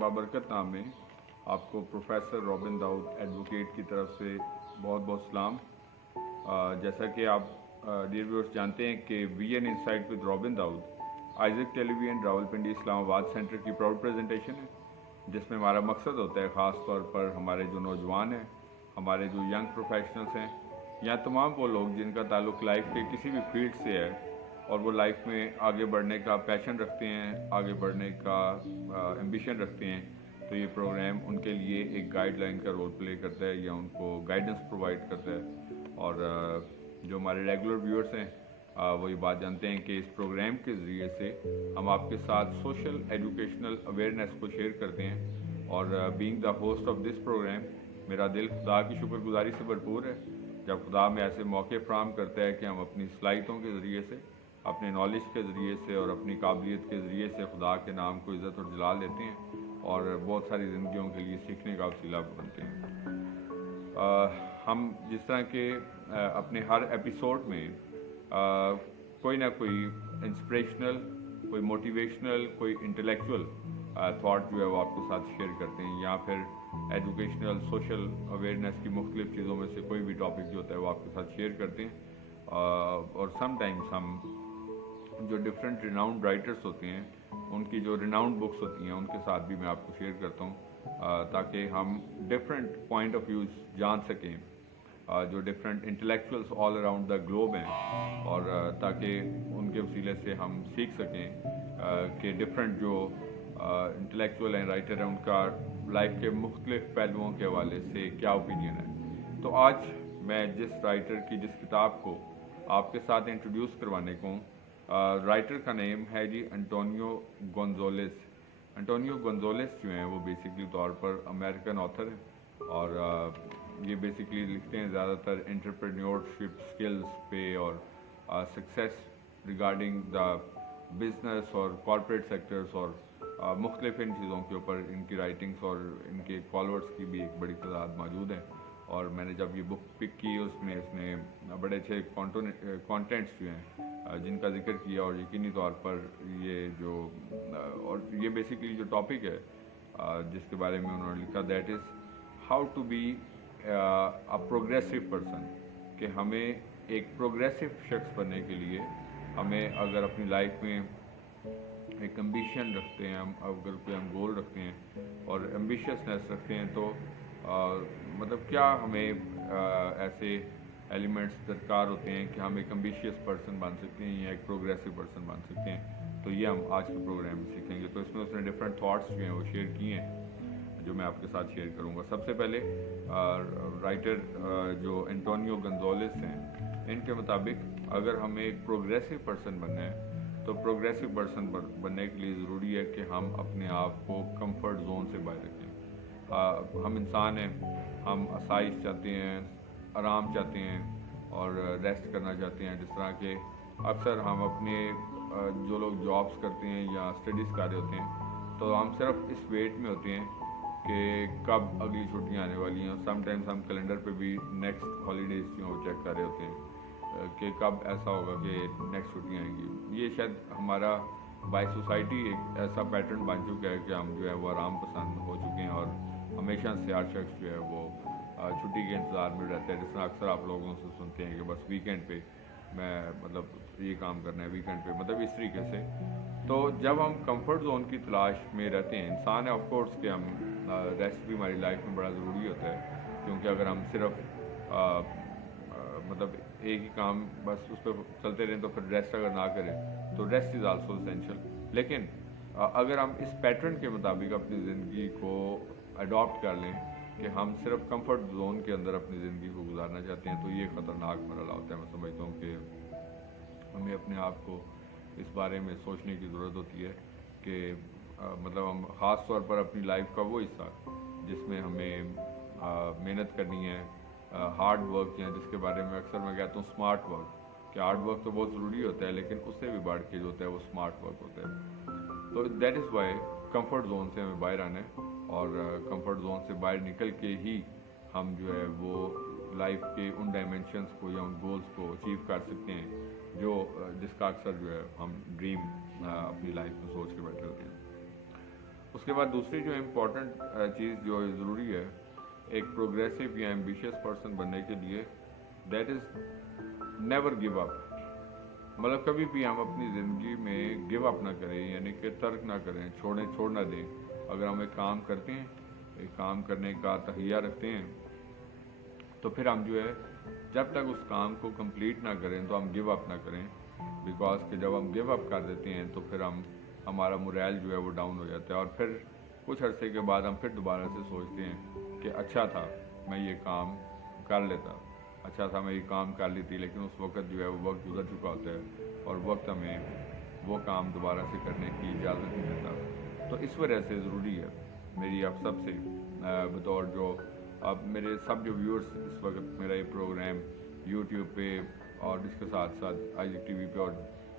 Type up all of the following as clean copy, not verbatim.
बाबरकत नाम में आपको प्रोफेसर रॉबिन दाऊद एडवोकेट की तरफ से बहुत बहुत सलाम। जैसा कि आप डियर व्यूअर्स जानते हैं कि VN insight with Robin Dawood Isaac television Rawalpindi Islamabad centre की प्राउड प्रेजेंटेशन है, जिसमें हमारा मकसद होता है ख़ास तौर पर हमारे जो नौजवान हैं, हमारे जो यंग प्रोफेशनल्स हैं, या तमाम वो लोग जिनका ताल्लुक़ लाइफ के किसी भी फील्ड से है और वो लाइफ में आगे बढ़ने का पैशन रखते हैं, आगे बढ़ने का एम्बिशन रखते हैं, तो ये प्रोग्राम उनके लिए एक गाइडलाइन का रोल प्ले करता है या उनको गाइडेंस प्रोवाइड करता है। और जो हमारे रेगुलर व्यूअर्स हैं वो ये बात जानते हैं कि इस प्रोग्राम के ज़रिए से हम आपके साथ सोशल एजुकेशनल अवेयरनेस को शेयर करते हैं। और being the host of this programme, मेरा दिल खुदा की शुक्रगुजारी से भरपूर है जब खुदा में ऐसे मौके फ्राहम करता है कि हम अपनी सलाहियतों के ज़रिए से, अपने नॉलेज के ज़रिए से और अपनी काबिलियत के ज़रिए से खुदा के नाम को इज़्ज़त और जलाल देते हैं और बहुत सारी ज़िंदगियों के लिए सीखने का वसीला बनते हैं। हम जिस तरह के अपने हर एपिसोड में कोई ना कोई इंस्पिरेशनल, कोई मोटिवेशनल, कोई इंटेलेक्चुअल थॉट जो है वो आपके साथ शेयर करते हैं, या फिर एजुकेशनल सोशल अवेयरनेस की मुख्तलिफ़ चीज़ों में से कोई भी टॉपिक जो होता है वो आपके साथ शेयर करते हैं। और समटाइम्स हम जो डिफरेंट रिनाउंड राइटर्स होते हैं उनकी जो रिनाउंड बुक्स होती हैं उनके साथ भी मैं आपको शेयर करता हूँ, ताकि हम डिफरेंट पॉइंट ऑफ व्यूज़ जान सकें, जो different intellectuals all around the globe हैं, और ताकि उनके वसीले से हम सीख सकें कि डिफरेंट जो इंटेलेक्चुअल हैं, राइटर हैं, उनका लाइफ के मुख्तलिफ पहलुओं के हवाले से क्या ओपिनियन है। तो आज मैं जिस राइटर की जिस किताब को आपके साथ इंट्रोड्यूस करवाने को हूँ, राइटर का नेम है जी एंटोनियो गोंजालेस। एंटोनियो गोंजालेस जो हैं वो बेसिकली तौर पर अमेरिकन ऑथर हैं और ये बेसिकली लिखते हैं ज़्यादातर एंटरप्रेन्योरशिप स्किल्स पे और सक्सेस रिगार्डिंग द बिजनेस और कॉर्पोरेट सेक्टर्स और मुख्तलिफ इन चीज़ों के ऊपर इनकी राइटिंग्स और इनके फॉलोअर्स की भी एक बड़ी तादाद मौजूद है। और मैंने जब ये बुक पिक की उसमें इसने बड़े अच्छे कॉन्टेंट्स जो हैं जिनका जिक्र किया, और यकीनी तौर पर ये जो और ये बेसिकली जो टॉपिक है जिसके बारे में उन्होंने लिखा, that is how to be a progressive person, कि हमें एक प्रोग्रेसिव शख्स बनने के लिए हमें अगर अपनी लाइफ में एक एम्बिशन रखते हैं, हम अगर कोई हम गोल रखते हैं और एम्बिशियसनेस रखते हैं, तो मतलब क्या हमें ऐसे एलिमेंट्स दरकार होते हैं कि हम एक एम्बिशियस पर्सन बन सकते हैं या एक प्रोग्रेसिव पर्सन बन सकते हैं। तो ये हम आज के प्रोग्राम में सीखेंगे। तो इसमें उसने डिफरेंट थॉट्स जो हैं वो शेयर किए हैं जो मैं आपके साथ शेयर करूँगा। सबसे पहले राइटर जो एंटोनियो गोंजालेस हैं, इनके मुताबिक अगर हमें एक प्रोग्रेसिव पर्सन बनना है तो प्रोग्रेसिव पर्सन बनने के लिए ज़रूरी है कि हम अपने आप को कंफर्ट जोन से बाहर रखें। हम इंसान हैं, हम आसाइश चाहते हैं, आराम चाहते हैं और रेस्ट करना चाहते हैं। जिस तरह के अक्सर हम अपने जो लोग जॉब्स करते हैं या स्टडीज़ कर रहे होते हैं, तो हम सिर्फ इस वेट में होते हैं कि कब अगली छुट्टियां आने वाली हैं। समटाइम्स हम कैलेंडर पे भी नेक्स्ट हॉलीडेज़ जो हैं वो चेक कर रहे होते हैं कि कब ऐसा होगा कि नेक्स्ट छुट्टियाँ आएंगी। ये शायद हमारा बाय सोसाइटी एक ऐसा पैटर्न बन चुका है कि हम जो है वो आराम पसंद हो चुके हैं और हमेशा से हर शख्स जो है वो छुट्टी के इंतज़ार में रहता है। जिस तरह अक्सर आप लोगों से सुनते हैं कि बस वीकेंड पे मैं मतलब ये काम करना है, वीकेंड पे, मतलब इस तरीके से। तो जब हम कंफर्ट जोन की तलाश में रहते हैं, इंसान है ऑफ कोर्स कि हम रेस्ट भी हमारी लाइफ में बड़ा ज़रूरी होता है, क्योंकि अगर हम सिर्फ मतलब एक ही काम बस उस पर चलते रहें तो फिर रेस्ट अगर ना करें तो रेस्ट इज़ आल्सो एसेंशियल। लेकिन अगर हम इस पैटर्न के मुताबिक अपनी ज़िंदगी को अडॉप्ट कर लें कि हम सिर्फ कंफर्ट जोन के अंदर अपनी ज़िंदगी को गुजारना चाहते हैं, तो ये ख़तरनाक मरहला होता है। मैं समझता हूँ कि हमें अपने आप को इस बारे में सोचने की ज़रूरत होती है कि मतलब हम ख़ास तौर पर अपनी लाइफ का वो हिस्सा जिसमें हमें मेहनत करनी है, हार्ड वर्क हैं, जिसके बारे में अक्सर मैं कहता हूँ स्मार्ट वर्क, कि हार्ड वर्क तो बहुत ज़रूरी होता है लेकिन उससे भी बढ़ के जो होता है वो स्मार्ट वर्क होता है। तो that is why comfort zone से हमें बाहर आना है और कंफर्ट जोन से बाहर निकल के ही हम जो है वो लाइफ के उन डायमेंशंस को या उन गोल्स को अचीव कर सकते हैं जो जिसका अक्सर जो है हम ड्रीम अपनी लाइफ में सोच के बैठे होते हैं। उसके बाद दूसरी जो इम्पोर्टेंट चीज़ जो ज़रूरी है एक प्रोग्रेसिव या एम्बिशियस पर्सन बनने के लिए, that is never give up. मतलब कभी भी हम अपनी ज़िंदगी में गिव अप ना करें, यानी कि तर्क ना करें, छोड़ ना दें। अगर हम एक काम करते हैं, एक काम करने का तहिया रखते हैं, तो फिर हम जो है जब तक उस काम को कंप्लीट ना करें तो हम गिव अप ना करें। बिकॉज कि जब हम गिव अप कर देते हैं तो फिर हमारा मोरल जो है वो डाउन हो जाता है, और फिर कुछ अरसे के बाद हम फिर दोबारा से सोचते हैं कि अच्छा था मैं ये काम कर लेता, अच्छा था मैं ये काम कर ली थी, लेकिन उस वक्त जो है वो वक्त गुजर चुका होता है और वक्त हमें वो काम दोबारा से करने की इजाज़त नहीं देता। तो इस वजह से ज़रूरी है मेरी आप सब से बतौर जो अब मेरे सब जो व्यूअर्स इस वक्त मेरा ये प्रोग्राम यूट्यूब पे और इसके साथ साथ IGTV पे और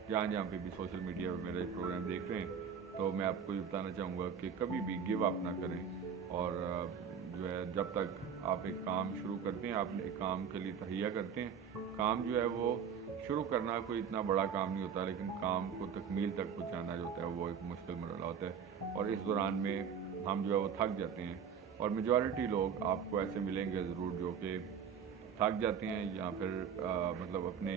जहाँ पे भी सोशल मीडिया पे मेरा ये प्रोग्राम देख रहे हैं, तो मैं आपको ये बताना चाहूँगा कि कभी भी गिव अप ना करें। और जो है जब तक आप एक काम शुरू करते हैं, आप एक काम के लिए तहिया करते हैं, काम जो है वो शुरू करना कोई इतना बड़ा काम नहीं होता, लेकिन काम को तकमील तक पहुँचाना जो होता है वो एक मुश्किल मरहला होता है, और इस दौरान में हम जो है वो थक जाते हैं। और मेजॉरिटी लोग आपको ऐसे मिलेंगे ज़रूर जो कि थक जाते हैं या फिर मतलब अपने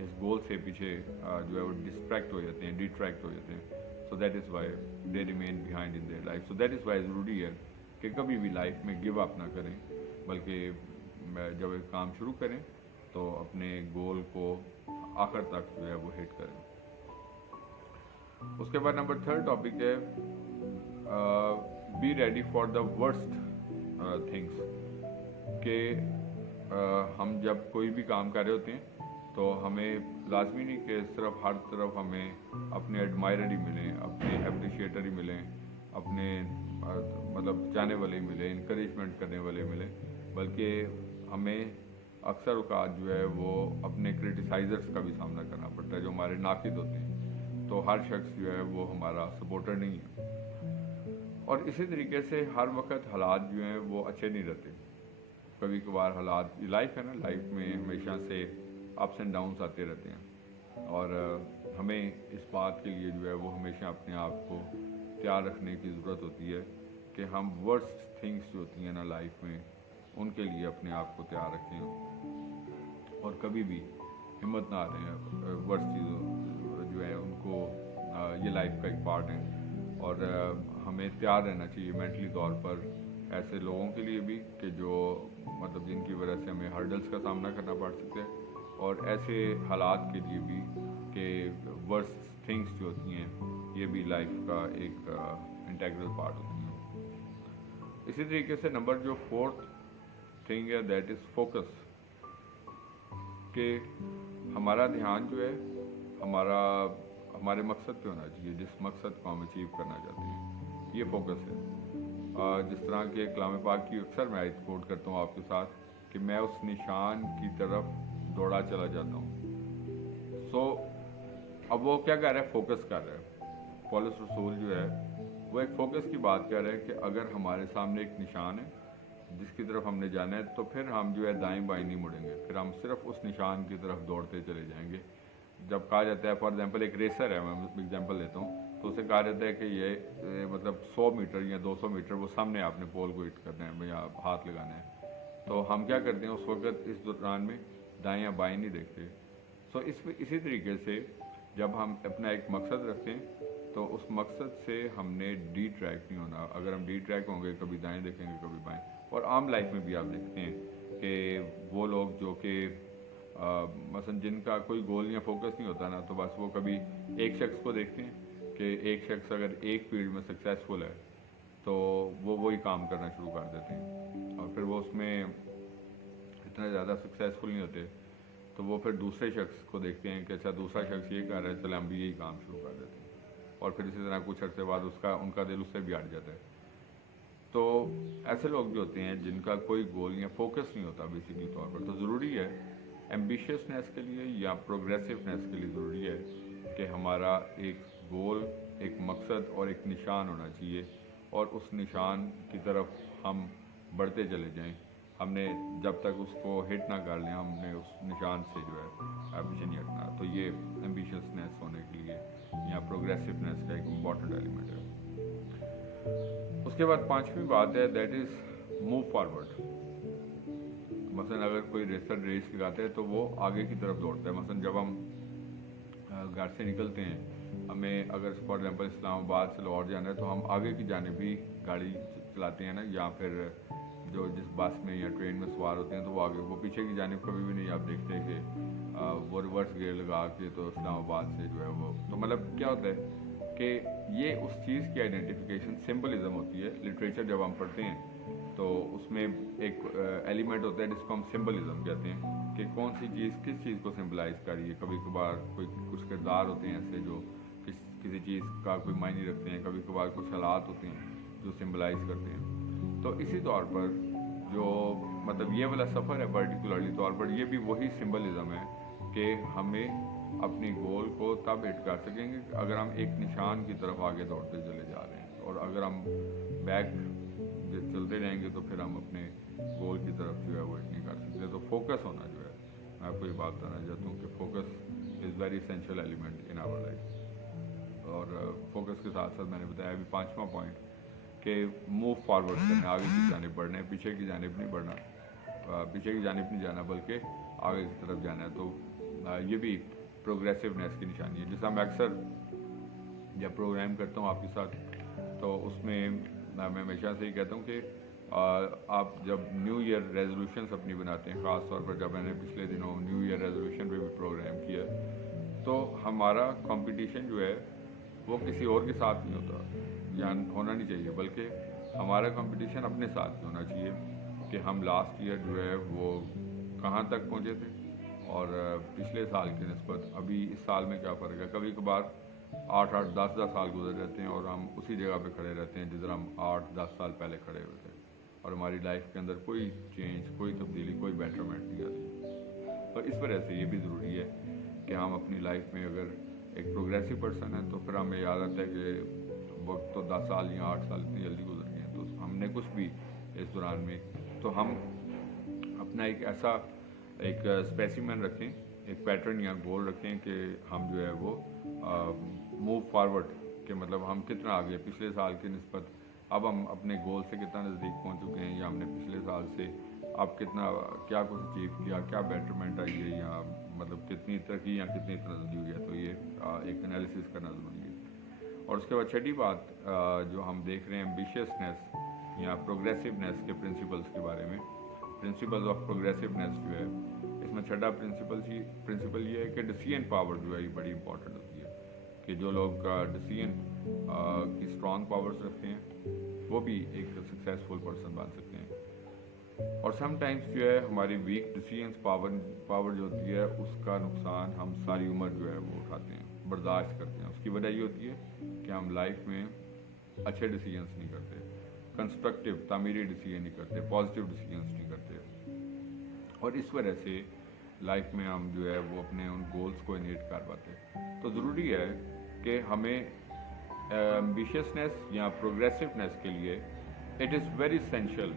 इस गोल से पीछे जो है वो डिस्ट्रैक्ट हो जाते हैं, डिट्रैक्ट हो जाते हैं। So that is why they remain behind in their life. So that is why ज़रूरी है कि कभी भी लाइफ में गिव अप ना करें, बल्कि जब एक काम शुरू करें तो अपने गोल को आखिर तक जो है वो हिट करें। उसके बाद नंबर 3 टॉपिक है be ready for the worst things. कि हम जब कोई भी काम कर रहे होते हैं तो हमें लाजमी नहीं कि सिर्फ हर तरफ हमें अपने एडमायरर ही मिलें, अपने अप्रिशिएटर ही मिलें, अपने मतलब जाने वाले ही मिले, इनकरेजमेंट करने वाले मिले, बल्कि हमें अक्सर औकात जो है वो अपने क्रिटिसाइजर्स का भी सामना करना पड़ता है जो हमारे नाकिद होते हैं। तो हर शख्स जो है वो हमारा सपोर्टर नहीं है, और इसी तरीके से हर वक्त हालात जो हैं वो अच्छे नहीं रहते। कभी कभार हालात, लाइफ है ना, लाइफ में हमेशा से अप्स एंड डाउन्स आते रहते हैं, और हमें इस बात के लिए जो है वो हमेशा अपने आप को तैयार रखने की ज़रूरत होती है कि हम वर्स्ट थिंग्स जो होती हैं ना लाइफ में, उनके लिए अपने आप को तैयार रखें और कभी भी हिम्मत ना हारें। वर्स्ट चीज़ों जो है उनको, ये लाइफ का एक पार्ट है, और हमें तैयार रहना चाहिए मेंटली तौर पर ऐसे लोगों के लिए भी कि जो मतलब जिनकी वजह से हमें हर्डल्स का सामना करना पड़ सकता है, और ऐसे हालात के लिए भी कि वर्स्ट थिंग्स जो होती हैं ये भी लाइफ का एक इंटीग्रल पार्ट होती हैं। इसी तरीके से नंबर जो 4th थिंग है दैट इज़ फोकस। कि हमारा ध्यान जो है हमारे मकसद पे होना चाहिए, जिस मकसद को हम अचीव करना चाहते हैं, ये फोकस है। जिस तरह के कलाम पाक की अक्सर मैं आयत कोट करता हूँ आपके साथ कि मैं उस निशान की तरफ दौड़ा चला जाता हूँ। सो अब वो क्या कर रहा है, फोकस कर रहा है। पौलुस रसूल जो है वो एक फोकस की बात कर रहे हैं कि अगर हमारे सामने एक निशान है जिसकी तरफ हमने जाना है, तो फिर हम जो है दाएं बाएं नहीं मुड़ेंगे, फिर हम सिर्फ उस निशान की तरफ दौड़ते चले जाएंगे। जब कहा जाता है, फॉर एग्जांपल एक रेसर है, मैं एग्जांपल लेता हूँ, तो उसे कहा जाता है कि ये मतलब 100 मीटर या 200 मीटर वो सामने आपने पोल को हिट करना है या हाथ लगाना है, तो हम क्या करते हैं उस वक्त इस दौरान में दाएं या बाएं नहीं देखते। सो इसी तरीके से जब हम अपना एक मकसद रखते हैं तो उस मकसद से हमने डी ट्रैक नहीं होना। अगर हम डी ट्रैक होंगे, कभी दाएं देखेंगे कभी बाएं, और आम लाइफ में भी आप देखते हैं कि वो लोग जो कि मसलन जिनका कोई गोल या फोकस नहीं होता ना, तो बस वो कभी एक शख्स को देखते हैं कि एक शख्स अगर एक फील्ड में सक्सेसफुल है तो वो वही काम करना शुरू कर देते हैं, और फिर वो उसमें इतना ज़्यादा सक्सेसफुल नहीं होते, तो वो फिर दूसरे शख्स को देखते हैं कि अच्छा दूसरा शख्स ये कर रहा है, चले हम भी यही काम शुरू कर देते हैं, और फिर इसी तरह कुछ अर्से बाद उनका दिल उससे भी हट जाता है। तो ऐसे लोग जो होते हैं जिनका कोई गोल या फोकस नहीं होता बेसिकली तौर पर, तो ज़रूरी है एम्बिशियसनेस के लिए या प्रोग्रेसिवनेस के लिए ज़रूरी है कि हमारा एक गोल, एक मकसद और एक निशान होना चाहिए, और उस निशान की तरफ हम बढ़ते चले जाएं। हमने जब तक उसको हिट ना कर लें, हमने उस निशान से जो है पीछे नहीं हटना। तो ये एम्बिशन एम्बिशियसनेस होने के लिए या प्रोग्रेसिवनेस का एक इम्पॉर्टेंट एलिमेंट है। उसके बाद पांचवी बात है दैट इज़ मूव फॉरवर्ड। मसलन अगर कोई रेसर रेस लगाता है तो वो आगे की तरफ दौड़ता है। मसलन जब हम घर से निकलते हैं, हमें अगर फॉर एग्जाम्पल इस्लामाबाद से लाहौर जाना है तो हम आगे की जानिब भी गाड़ी चलाते हैं ना, या फिर जो जिस बस में या ट्रेन में सवार होते हैं तो वो आगे, वो पीछे की जानिब कभी भी नहीं आप देखते कि वो रिवर्स गियर लगा के तो इस्लामाबाद से जो है वो, तो मतलब क्या होता है कि ये उस चीज़ की आइडेंटिफिकेशन सिंबलिज्म होती है। लिटरेचर जब हम पढ़ते हैं तो उसमें एक एलिमेंट होता है जिसको हम सिंबलिज्म कहते हैं कि कौन सी चीज़ किस चीज़ को सिंबलाइज कर रही है। कभी कभार कोई कुछ किरदार होते हैं ऐसे जो किसी चीज़ का कोई मायने रखते हैं, कभी कभार कुछ हालात होते हैं जो सिंबलाइज करते हैं। तो इसी तौर पर जो मतलब ये वाला सफ़र है पर्टिकुलरली तौर पर ये भी वही सिंबलिज्म है कि हमें अपनी गोल को तब हिट कर सकेंगे अगर हम एक निशान की तरफ आगे दौड़ते चले जा रहे हैं, और अगर हम बैक चलते रहेंगे तो फिर हम अपने गोल की तरफ जो है वो हिट नहीं कर सकते। तो फोकस होना जो है, मैं आपको ये बात बताना चाहता हूँ कि focus is very essential element in our life. और फोकस के साथ साथ मैंने बताया अभी पांचवा पॉइंट कि मूव फॉरवर्ड करना, आगे की जानिब बढ़ना है, पीछे की जानिब नहीं बढ़ना, पीछे की जानिब नहीं जाना बल्कि आगे की तरफ जाना है। तो ये भी प्रोग्रेसिवनेस की निशानी है। जैसा मैं अक्सर जब प्रोग्राम करता हूँ आपके साथ तो उसमें मैं हमेशा से ही कहता हूँ कि आप जब न्यू ईयर रेजोल्यूशंस अपनी बनाते हैं, ख़ास तौर पर जब मैंने पिछले दिनों न्यू ईयर रेजोल्यूशन पे भी प्रोग्राम किया, तो हमारा कंपटीशन जो है वो किसी और के साथ नहीं होता या होना नहीं चाहिए, बल्कि हमारा कंपटीशन अपने साथ होना चाहिए कि हम लास्ट ईयर जो है वो कहाँ तक पहुँचे थे और पिछले साल की निस्बत अभी इस साल में क्या फ़र्क है। कभी कभार 8-8, 10-10 साल गुजर जाते हैं और हम उसी जगह पे खड़े रहते हैं जिधर हम 8-10 साल पहले खड़े हुए थे, और हमारी लाइफ के अंदर कोई चेंज, कोई तब्दीली, कोई बेटरमेंट नहीं आती। तो इस वजह से ये भी ज़रूरी है कि हम अपनी लाइफ में अगर एक प्रोग्रेसिव पर्सन है तो फिर हमें याद आता है कि वक्त तो 10 साल या 8 साल इतनी जल्दी गुजर गए हैं, तो हमने कुछ भी इस दौरान में, तो हम अपना एक ऐसा एक स्पेसिमेन रखें, एक पैटर्न या गोल रखें कि हम जो है वो मूव फॉरवर्ड के मतलब हम कितना आगे पिछले साल की निस्बत अब हम अपने गोल से कितना नज़दीक पहुंच चुके हैं, या हमने पिछले साल से अब कितना क्या कुछ अचीव किया, क्या बेटरमेंट आई है, या मतलब कितनी तरक्की या कितनी तरक्की हुई है। तो ये एक एनालिसिस करना ज़रूरी है। और उसके बाद छठी बात जो हम देख रहे हैं एम्बिशियसनेस या प्रोग्रेसिवनेस के प्रिंसिपल्स के बारे में, प्रिंसिपल्स ऑफ प्रोग्रेसिवनेस जो है, इसमें छठा प्रिंसिपल ये है कि डिसीजन पावर जो है ये बड़ी इंपॉर्टेंट होती है कि जो लोग डिसीजन की स्ट्रॉन्ग पावर्स रखते हैं वो भी एक सक्सेसफुल पर्सन बन सकते हैं। और समटाइम्स जो है हमारी वीक डिसीजन पावर जो होती है उसका नुकसान हम सारी उम्र जो है वो उठाते हैं, बर्दाश्त करते हैं। उसकी वजह ये होती है कि हम लाइफ में अच्छे डिसीजंस नहीं करते, कंस्ट्रक्टिव तामीरी डिसीजन नहीं करते, पॉजिटिव डिसीजंस नहीं करते, और इस वजह से लाइफ में हम जो है वो अपने उन गोल्स को इनेट कर पाते। तो ज़रूरी है कि हमें एम्बिशियसनेस या प्रोग्रेसिवनेस के लिए it is very essential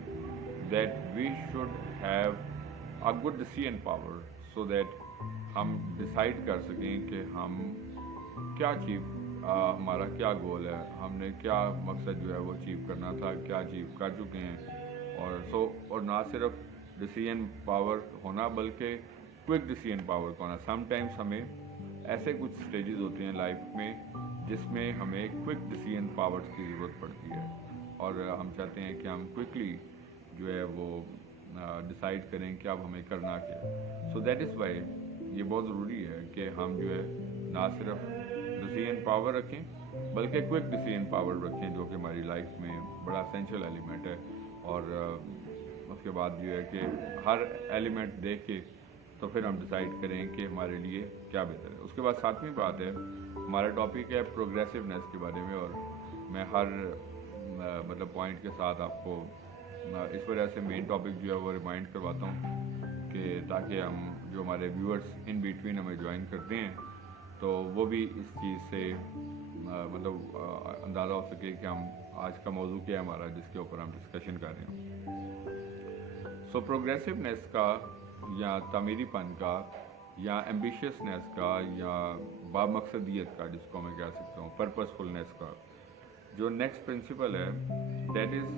that we should have a good decision power so that हम डिसाइड कर सकें कि हम क्या अचीव हमारा क्या गोल है, हमने क्या मकसद जो है वो अचीव करना था, क्या अचीव कर चुके हैं। और ना सिर्फ डिसीजन पावर होना बल्कि क्विक डिसीजन पावर का होना। समटाइम्स हमें ऐसे कुछ स्टेजेस होते हैं लाइफ में जिसमें हमें क्विक डिसीजन पावर्स की ज़रूरत पड़ती है और हम चाहते हैं कि हम क्विकली जो है वो डिसाइड करें कि अब हमें करना क्या। सो दैट इज़ वाई ये बहुत ज़रूरी है कि हम जो है ना सिर्फ डिसीजन पावर रखें बल्कि क्विक डिसीजन पावर रखें, जो कि हमारी लाइफ में बड़ा एसेंशियल एलिमेंट है। और उसके बाद जो है कि हर एलिमेंट देख के तो फिर हम डिसाइड करें कि हमारे लिए क्या बेहतर है। उसके बाद सातवीं बात है, हमारा टॉपिक है प्रोग्रेसिवनेस के बारे में, और मैं हर मतलब पॉइंट के साथ आपको इस वजह से मेन टॉपिक जो है वो रिमाइंड करवाता हूँ कि ताकि हम जो हमारे व्यूअर्स इन बिटवीन हमें ज्वाइन करते हैं तो वो भी इस चीज़ से मतलब अंदाज़ा हो सके कि हम आज का मौजू क्या है हमारा जिसके ऊपर हम डिस्कशन कर रहे हैं। सो प्रोग्रेसिवनेस का या तामीरीपन का یا ایمبیشیسنیس کا یا بامقصدیت کا، جس کو میں کہہ سکتا ہوں پرپسفلنیس کا، جو نیکسٹ پرنسپل ہے that is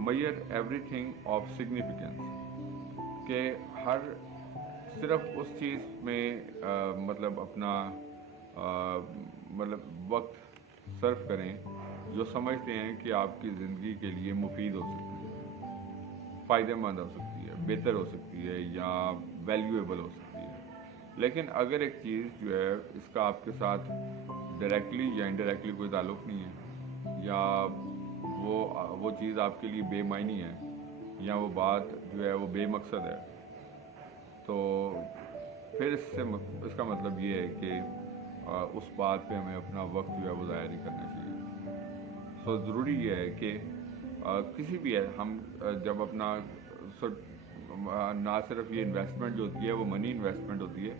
mere everything of significance, کہ ہر صرف اس چیز میں مطلب اپنا مطلب وقت صرف کریں جو سمجھتے ہیں کہ آپ کی زندگی کے لیے مفید ہو سکتی ہے، فائدہ مند ہو سکتی ہے، بہتر ہو سکتی ہے، یا ویلیویبل ہو سکتی ہے۔ لیکن اگر ایک چیز جو ہے اس کا آپ کے ساتھ ڈائریکٹلی یا انڈائریکٹلی کوئی تعلق نہیں ہے، یا وہ چیز آپ کے لیے بے معنی ہے، یا وہ بات جو ہے وہ بے مقصد ہے، تو پھر اس کا مطلب یہ ہے کہ اس بات پہ ہمیں اپنا وقت جو ہے وہ ضائع نہیں کرنا چاہیے۔ سو ضروری یہ ہے کہ کسی بھی ہے ہم جب اپنا نہ صرف یہ انویسٹمنٹ جو ہوتی ہے وہ منی انویسٹمنٹ ہوتی ہے،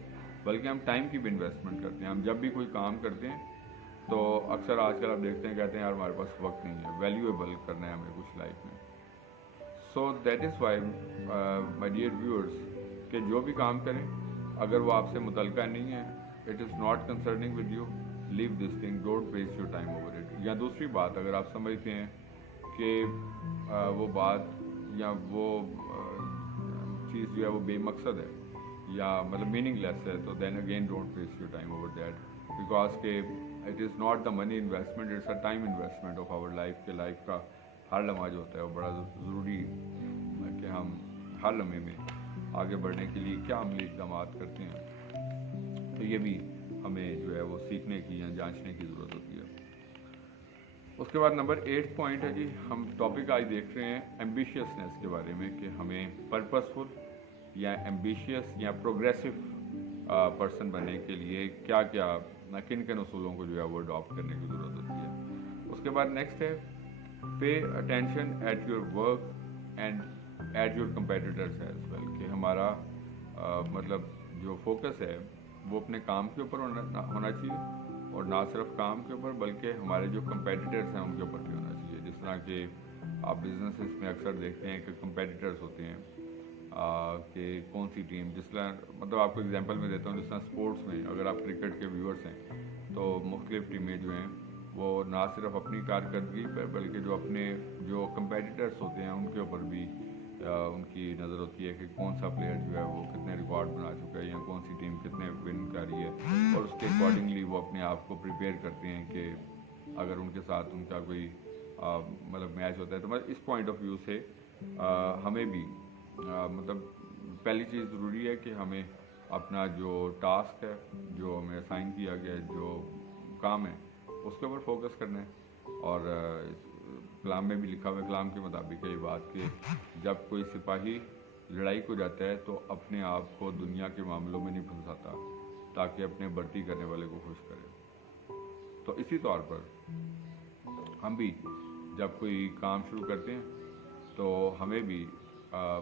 بلکہ ہم ٹائم کی بھی انویسٹمنٹ کرتے ہیں۔ ہم جب بھی کوئی کام کرتے ہیں تو اکثر آج کل آپ دیکھتے ہیں کہتے ہیں یار ہمارے پاس وقت نہیں ہے، ویلیویبل کرنا ہے ہمیں کچھ لائف میں۔ So that is why my dear viewers, کہ جو بھی کام کریں اگر وہ آپ سے متعلقہ نہیں ہے، it is not concerning with you, leave this thing, don't waste your time over it. یا دوسری بات، اگر آپ سمجھتے ہیں کہ وہ بات یا وہ چیز جو ہے وہ بے مقصد ہے یا مطلب میننگ لیس ہے، تو then again don't waste your time over that, because کہ it is not the money investment, it's a time investment of our life, کہ لائف کا ہر لمحہ جو ہوتا ہے وہ بڑا ضروری ہے کہ ہم ہر لمحے میں آگے بڑھنے کے لیے کیا عملی اقدامات کرتے ہیں۔ تو یہ بھی ہمیں جو ہے وہ سیکھنے کی یا جانچنے کی ضرورت ہوتی ہے۔ اس کے بعد نمبر 8 پوائنٹ ہے جی، ہم ٹاپک آج دیکھ رہے ہیں ایمبیشیسنیس کے بارے میں، کہ ہمیں پرپسفل یا ایمبیشیس یا پروگریسو پرسن بننے کے لیے کیا کیا کن کن اصولوں کو جو ہے وہ اڈاپٹ کرنے کی ضرورت ہوتی ہے۔ اس کے بعد نیکسٹ ہے pay attention at your work and at your competitors as well, کہ ہمارا مطلب جو فوکس ہے وہ اپنے کام کے اوپر ہونا چاہیے، اور نہ صرف کام کے اوپر بلکہ ہمارے جو کمپیٹیٹرز ہیں ان کے اوپر بھی ہونا چاہیے۔ جس طرح کہ آپ بزنسز میں اکثر دیکھتے ہیں کہ کمپیٹیٹرز ہوتے ہیں، کہ کون سی ٹیم، جس طرح مطلب آپ کو اگزامپل میں دیتا ہوں، جس طرح اسپورٹس میں اگر آپ کرکٹ کے ویورس ہیں تو مختلف ٹیمیں جو ہیں وہ نہ صرف اپنی کارکردگی پر بلکہ جو اپنے جو کمپیٹیٹرس ہوتے ہیں ان کے اوپر بھی ان کی نظر ہوتی ہے کہ کون سا پلیئر جو ہے وہ کتنے ریکارڈ بنا چکا ہے، یا کون سی ٹیم کتنے ون کر رہی ہے، اور اس کے اکارڈنگلی وہ اپنے آپ کو پریپیئر کرتے ہیں کہ اگر ان کے ساتھ ان کا کوئی مطلب میچ ہوتا ہے۔ تو مطلب اس پوائنٹ آف ویو سے ہمیں بھی مطلب پہلی چیز ضروری ہے کہ ہمیں اپنا جو ٹاسک ہے، جو ہمیں اسائن کیا گیا ہے، جو کام ہے، اس کے اوپر فوکس کرنا ہے۔ اور کلام میں بھی لکھا ہوا ہے، کلام کے مطابق ہے یہ بات، کہ جب کوئی سپاہی لڑائی کو جاتا ہے تو اپنے آپ کو دنیا کے معاملوں میں نہیں پھنساتا تاکہ اپنے بڑھتی کرنے والے کو خوش کرے۔ تو اسی طور پر ہم بھی جب کوئی کام شروع کرتے ہیں تو ہمیں بھی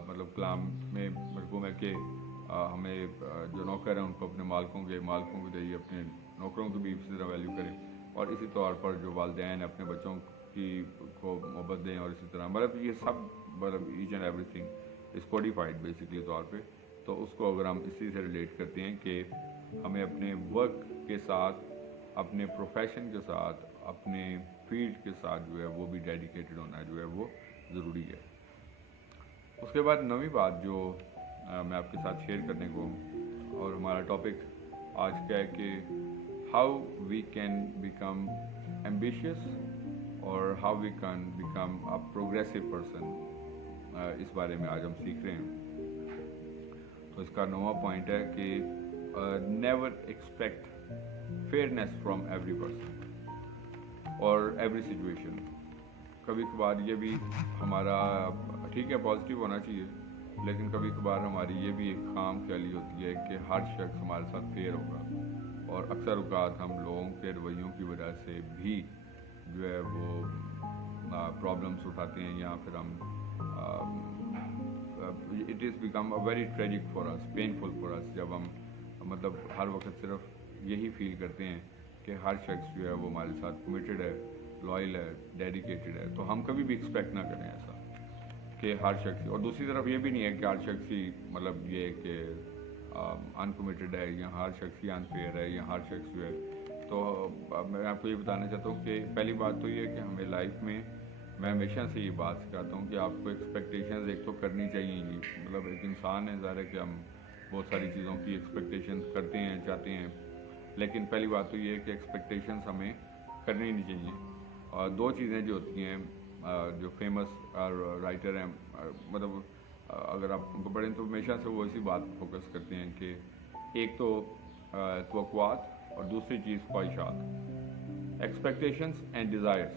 مطلب کلام میں مرغوم ہے کہ ہمیں جو نوکر ہیں ان کو اپنے مالکوں کو دیں، اپنے نوکروں کی بھی اسی طرح ویلیو کریں، اور اسی طور پر جو والدین اپنے بچوں کی کو محبت دیں، اور اسی طرح مطلب یہ سب مطلب each and everything is codified basically طور پہ۔ تو اس کو اگر ہم اسی سے ریلیٹ کرتے ہیں کہ ہمیں اپنے ورک کے ساتھ، اپنے پروفیشن کے ساتھ، اپنے فیلڈ کے ساتھ جو ہے وہ بھی ڈیڈیکیٹڈ ہونا جو ہے وہ ضروری ہے۔ اس کے بعد نویں بات جو میں آپ کے ساتھ شیئر کرنے کو، اور ہمارا ٹاپک آج کا ہے کہ how we can become ambitious اور how we can become a progressive person, اس بارے میں آج ہم سیکھ رہے ہیں۔ تو اس کا 9واں پوائنٹ ہے کہ never expect fairness from every person اور ایوری سچویشن۔ کبھی کبھار یہ بھی ہمارا ٹھیک ہے پازیٹیو ہونا چاہیے، لیکن کبھی کبھار ہماری یہ بھی ایک خام خیالی ہوتی ہے کہ ہر شخص ہمارے ساتھ فیئر ہوگا، اور اکثر اوقات ہم لوگوں کے رویوں کی وجہ سے بھی جو ہے وہ پرابلمس اٹھاتے ہیں، یا پھر ہم it is become a very tragic for us, painful for us, جب ہم مطلب ہر وقت صرف یہی فیل کرتے ہیں کہ ہر شخص جو ہے وہ ہمارے ساتھ کمیٹڈ ہے، لائل ہے، ڈیڈیکیٹڈ ہے۔ تو ہم کبھی بھی ایکسپیکٹ نہ کریں ایسا کہ ہر شخص، اور دوسری طرف یہ بھی نہیں ہے کہ ہر شخص ہی مطلب یہ کہ अनकमिटेड है या हर शख्स ही अनफेयर है या हर शख्स जो है। तो मैं आपको ये बताना चाहता हूँ कि पहली बात तो ये है कि हमें लाइफ में, मैं हमेशा से ये बात सिखाता हूँ कि आपको एक्सपेक्टेशंस एक तो करनी चाहिए ही। मतलब एक इंसान है, ज़ाहिर है कि हम बहुत सारी चीज़ों की एक्सपेक्टेशंस करते हैं, चाहते हैं, लेकिन पहली बात तो ये है कि एक्सपेक्टेशंस हमें करनी नहीं चाहिए। और दो चीज़ें जो होती हैं, जो फेमस राइटर हैं, मतलब अगर आप उनको पढ़ें तो हमेशा से वो इसी बात पर फोकस करते हैं कि एक तो तवक्कुआत और दूसरी चीज़ ख्वाहिशात। एक्सपेक्टेशंस एंड डिज़ायर्स,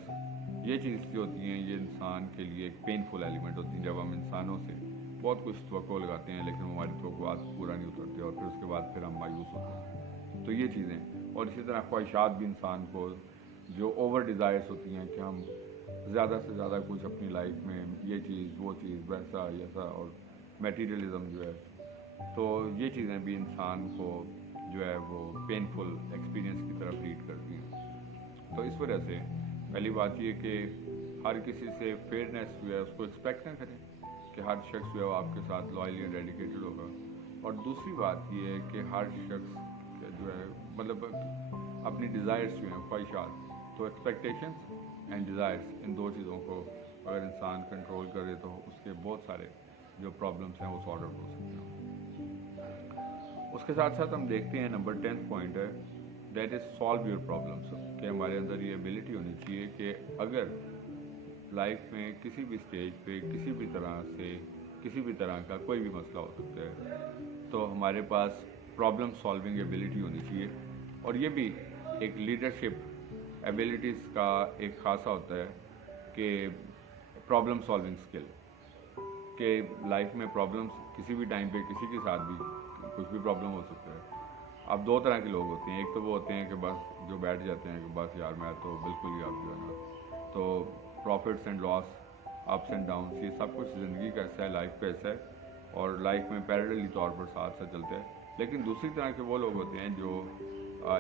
ये चीज़ जो होती हैं ये इंसान के लिए एक पेनफुल एलिमेंट होती है। जब हम इंसानों से बहुत कुछ तवक्को लगाते हैं लेकिन हमारी तवक्कुआत पूरा नहीं उतरते और फिर उसके बाद फिर हम मायूस होते हैं। तो ये चीज़ें, और इसी तरह ख्वाहिशात भी इंसान को, जो ओवर डिज़ायर्स होती हैं कि हम ज़्यादा से ज़्यादा कुछ अपनी लाइफ में, ये चीज़ वो चीज़ वैसा ऐसा, और मटेरियलिज्म जो है, तो ये चीज़ें भी इंसान को जो है वो पेनफुल एक्सपीरियंस की तरफ लीड करती हैं। तो इस वजह से पहली बात ये कि हर किसी से फेयरनेस जो है उसको एक्सपेक्ट ना करें कि हर शख्स जो है वो आपके साथ लॉयली एंड डेडिकेटेड होगा। और दूसरी बात ये है कि हर शख्स जो है मतलब अपनी डिज़ायर्स जो हैं, ख्वाहिशात, तो एक्सपेक्टेशंस एंड डिज़ायर्स, इन दो चीज़ों को अगर इंसान कंट्रोल करे तो उसके बहुत सारे जो प्रॉब्लम्स हैं वो सॉर्ट आउट हो सकते हैं। उसके साथ साथ हम देखते हैं नंबर 10 पॉइंट है, that is solve your problems. कि हमारे अंदर ये एबिलिटी होनी चाहिए कि अगर लाइफ में किसी भी स्टेज पे किसी भी तरह से किसी भी तरह का कोई भी मसला हो सकता है, तो हमारे पास प्रॉब्लम सॉल्विंग एबिलिटी होनी चाहिए। और ये भी एक लीडरशिप एबिलिटीज़ का एक खासा होता है कि प्रॉब्लम सॉल्विंग स्किल, कि लाइफ में प्रॉब्लम्स किसी भी टाइम पे किसी के साथ भी कुछ भी प्रॉब्लम हो सकता है। अब दो तरह के लोग होते हैं, एक तो वो होते हैं कि बस जो बैठ जाते हैं कि बस यार मैं तो बिल्कुल ही आप जो है ना, तो profits and loss, ups and downs, ये सब कुछ ज़िंदगी का ऐसा है, लाइफ का ऐसा है, और लाइफ में पैरेलली तौर पर साथ साथ चलता है। लेकिन दूसरी तरह के वो लोग होते हैं जो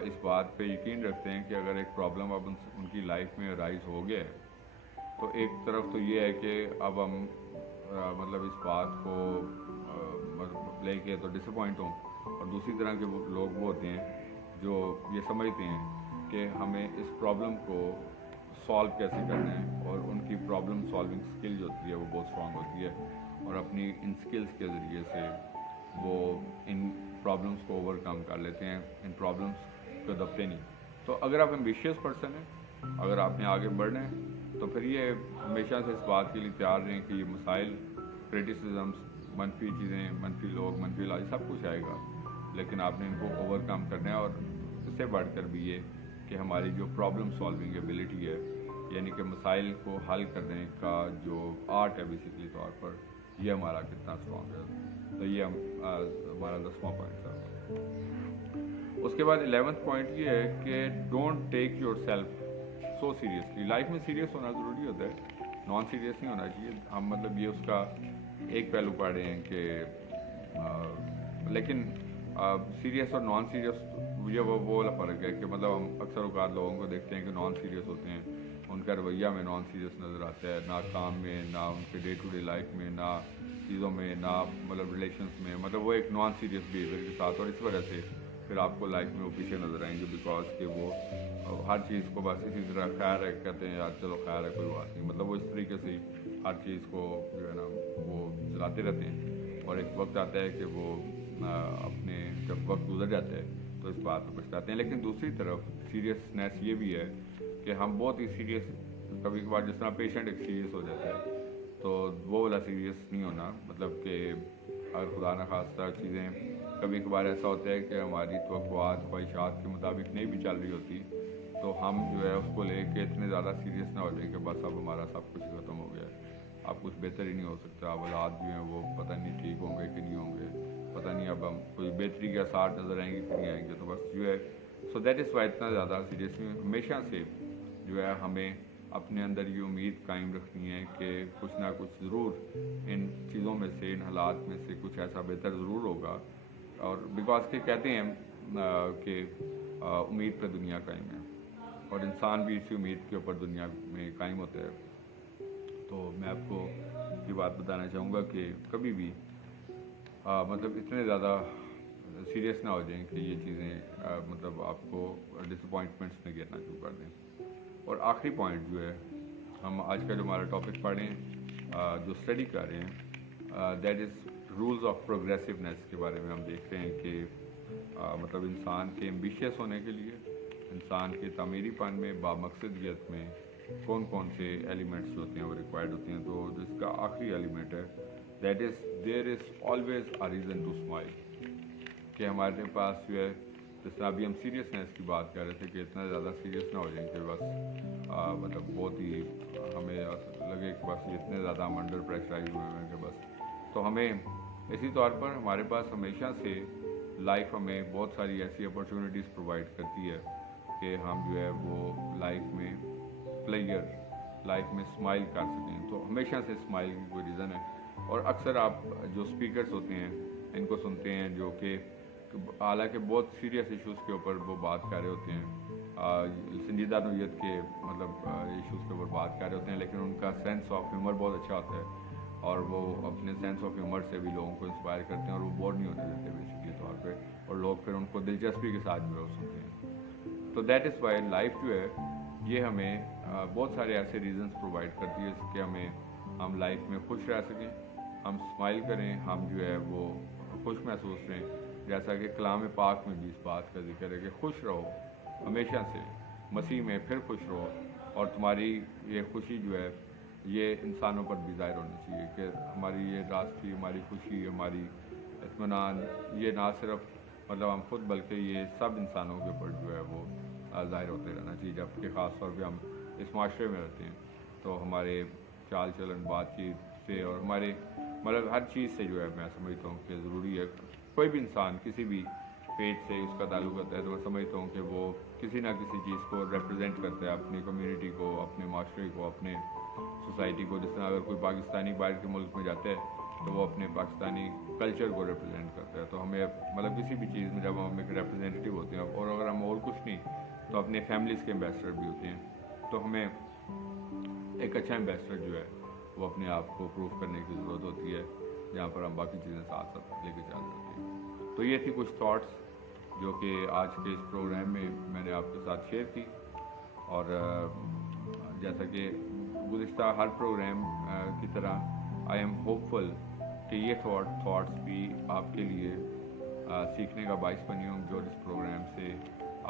इस बात पे यकीन रखते हैं कि अगर एक प्रॉब्लम अब उनकी लाइफ में राइज हो गया है, तो एक तरफ तो ये है कि अब हम मतलब इस बात को लेके तो डिसअपॉइंट हों, और दूसरी तरह के लोग वो होते हैं जो ये समझते हैं कि हमें इस प्रॉब्लम को सॉल्व कैसे करना है, और उनकी प्रॉब्लम सॉल्विंग स्किल जो होती है वो बहुत स्ट्रांग होती है, और अपनी इन स्किल्स के ज़रिए से वो इन प्रॉब्लम्स को ओवरकम कर लेते हैं, इन प्रॉब्लम्स को दबते नहीं। तो अगर आप एम्बिशियस पर्सन हैं, अगर आपने आगे बढ़ना है, तो फिर ये हमेशा से इस बात के लिए तैयार रहें कि ये मसाइल, क्रिटिसिजम्स, मनफी चीज़ें, मनफी लोग, मनफी इलाज, सब कुछ आएगा, लेकिन आपने इनको ओवरकम करना है। और इससे बढ़कर भी ये कि हमारी जो प्रॉब्लम सॉल्विंग एबिलिटी है, यानी कि मसाइल को हल करने का जो आर्ट है बेसिकली तौर पर, ये हमारा कितना स्ट्रॉन्ग है। तो ये हमारा 10वां पॉइंट था। उसके बाद 11th पॉइंट ये है कि don't take yourself so seriously. Life में सीरियस होना ज़रूरी होता है, नॉन सीरियस नहीं होना चाहिए। हम मतलब ये उसका एक पहलू पढ़ रहे हैं कि लेकिन सीरियस और नॉन सीरियस ये वो वाला फ़र्क है कि मतलब हम अक्सर औकात लोगों को देखते हैं कि नॉन सीरियस होते हैं, उनका रवैया में नॉन सीरियस नज़र आता है, ना काम में, ना उनके डे टू डे लाइफ में, ना चीज़ों में, ना मतलब रिलेशंस में, मतलब वो एक नॉन सीरियस बिहेवियर के साथ। और इस वजह से फिर आपको लाइफ में वो पीछे नज़र आएंगे, बिकॉज कि वो हर चीज़ को बस इसी तरह खैर है, कहते हैं यार चलो खैर है कोई बात नहीं, मतलब वो इस तरीके से हर चीज़ को जो है ना वो चलाते रहते हैं। और एक वक्त आता है कि वो अपने जब वक्त गुजर जाता है तो इस बात पर पछताते हैं। लेकिन दूसरी तरफ सीरियसनेस ये भी है कि हम बहुत ही सीरियस, कभी कभार जिस तरह पेशेंट एक सीरियस हो जाता है, तो वो वाला सीरियस नहीं होना, मतलब कि अगर खुदा न खास्ता चीज़ें कभी कभार ऐसा होता है कि हमारी तवक्कुआत, ख्वाहिशात के मुताबिक नहीं भी चल रही होती, तो हम जो है उसको लेके इतने ज़्यादा सीरियस ना हो जाए कि बस अब हमारा सब कुछ ख़त्म हो गया है, अब कुछ बेहतर ही नहीं हो सकता, अब हालात जो हैं वो पता नहीं ठीक होंगे कि नहीं होंगे, पता नहीं अब हम कोई बेहतरी के आसार नज़र आएंगे कि नहीं आएंगे, तो बस जो है सो दैट इज़ वाई इतना ज़्यादा सीरियस में हमेशा से जो है हमें अपने अंदर ये उम्मीद कायम रखनी है कि कुछ ना कुछ ज़रूर इन चीज़ों में से, इन हालात में से कुछ ऐसा बेहतर ज़रूर होगा। और बिकॉज के कहते हैं कि उम्मीद पर दुनिया कायम है, और इंसान भी इसी उम्मीद के ऊपर दुनिया में कायम होता है। तो मैं आपको ये बात बताना चाहूँगा कि कभी भी मतलब इतने ज़्यादा सीरियस ना हो जाएं कि ये चीज़ें मतलब आपको डिसअपॉइंटमेंट्स में गिरना शुरू कर दें। और आखिरी पॉइंट जो है, हम आज का जो हमारा टॉपिक पढ़ें जो स्टडी कर रहे हैं, that is rules of progressiveness के बारे में हम देख रहे हैं कि मतलब इंसान के एम्बिशियस होने के लिए, इंसान के तामीरीपन में, बामकसदियत में कौन कौन से एलिमेंट्स होते हैं वो रिक्वायर्ड होते हैं। तो जिसका आखिरी एलिमेंट है that is there is always a reason to smile, कि हमारे पास जो है, जिस तरह अभी हम सीरियसनेस की बात कर रहे थे कि इतना ज़्यादा सीरियस ना हो जाए कि बस मतलब बहुत ही हमें लगे कि बस इतने ज़्यादा हम अंडर प्रेशराइज हुए हैं कि बस। तो हमें इसी तौर पर हमारे पास हमेशा से लाइफ हमें बहुत सारी ऐसी अपॉर्चुनिटीज़ प्रोवाइड करती है कि हम जो है वो लाइफ में प्लेयर लाइफ में स्माइल कर सकें। तो हमेशा से स्माइल की कोई रीज़न है। और अक्सर आप जो स्पीकर्स होते हैं इनको सुनते हैं जो कि हालांकि बहुत सीरियस इश्यूज़ के ऊपर वो बात कर रहे होते हैं, संजीदा नोयत के मतलब इश्यूज़ के ऊपर बात कर रहे होते हैं, लेकिन उनका सेंस ऑफ ह्यूमर बहुत अच्छा होता है और वो अपने सेंस ऑफ ह्यूमर से भी लोगों को इंस्पायर करते हैं और वो बोर नहीं होने देते बेसिकली तौर पे, और लोग फिर उनको दिलचस्पी के साथ जो है सुनते हैं। तो दैट इज़ वाई लाइफ जो है ये हमें बहुत सारे ऐसे रीज़न्स प्रोवाइड करती है कि हमें हम लाइफ में खुश रह सकें, हम स्माइल करें, हम जो है वो खुश महसूस रहें। जैसा कि कलाम पाक में भी इस बात का जिक्र है कि खुश रहो हमेशा से, मसीह में फिर खुश रहो, और तुम्हारी ये खुशी जो है ये इंसानों पर भी ज़ाहिर होनी चाहिए कि हमारी ये रास्ती, हमारी खुशी, हमारी इत्मीनान, ये ना सिर्फ मतलब हम खुद बल्कि ये सब इंसानों के ऊपर जो है वो ज़ाहिर होते रहना चाहिए। जबकि ख़ास तौर पे हम इस माशरे में रहते हैं तो हमारे चाल चलन, बातचीत से और हमारे मतलब हर चीज़ से जो है मैं समझता हूँ कि ज़रूरी है कोई भी इंसान किसी भी पेज से उसका ताल्लुक होता है तो मैं समझता हूँ कि वो किसी ना किसी चीज़ को रिप्रेजेंट करता है, अपनी कम्युनिटी को, अपने माशरे को, अपने सोसाइटी को। जिस तरह अगर कोई पाकिस्तानी बाहर के मुल्क में जाता है तो वो अपने पाकिस्तानी कल्चर को रिप्रेजेंट करता है। तो हमें मतलब किसी भी चीज़ में जब हम एक रिप्रेजेंटेटिव होते हैं, और अगर हम और कुछ नहीं तो अपने फैमिलीज़ के एम्बेसडर भी होते हैं, तो हमें एक अच्छा एम्बेसडर जो है वो अपने आप को प्रूव करने की ज़रूरत होती है, जहाँ पर हम बाकी चीज़ें साथ साथ लेके चल सकते हैं। तो ये थी कुछ थॉट्स जो कि आज के इस प्रोग्राम में मैंने आपके साथ शेयर की। और जैसा कि गुज़िश्ता हर प्रोग्राम की तरह आई एम होपफुल कि ये थॉट्स भी आपके लिए सीखने का बाइस बनी होंगी, और इस प्रोग्राम से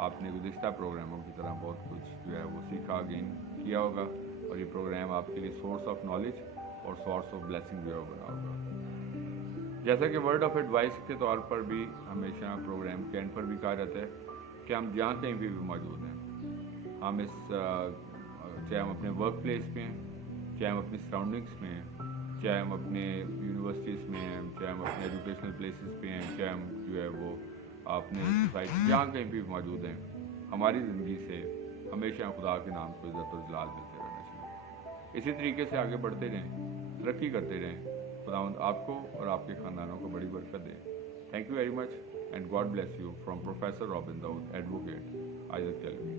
आपने गुज़िश्ता प्रोग्रामों की तरह बहुत कुछ जो है वो सीखा, गेन किया होगा, और ये प्रोग्राम आपके लिए सोर्स ऑफ नॉलेज और सोर्स ऑफ ब्लेसिंग जो है बना होगा। जैसा कि वर्ड ऑफ एडवाइस के तौर पर भी हमेशा प्रोग्राम के एंड पर भी कहा जाता है कि हम जहाँ कहीं भी मौजूद हैं, हम इस चाहे हम अपने वर्क प्लेस पे हैं, चाहे हम अपनी सराउंडिंग्स में हैं, चाहे हम अपने यूनिवर्सिटीज़ में हैं, चाहे हम अपने एजुकेशनल प्लेसेस पे हैं, चाहे हम जो है वो अपने सोसाइटी जहाँ कहीं भी मौजूद हैं, हमारी ज़िंदगी से हमेशा खुदा के नाम को इज़्ज़त और जलाल मिलते रहना चाहिए। इसी तरीके से आगे बढ़ते रहें, तरक्की करते रहें। खुदावंद आपको और आपके ख़ानदानों को बड़ी बरकत दें। Thank you very much and God bless you from professor Robin Dawood, advocate, Isaac चैलवी।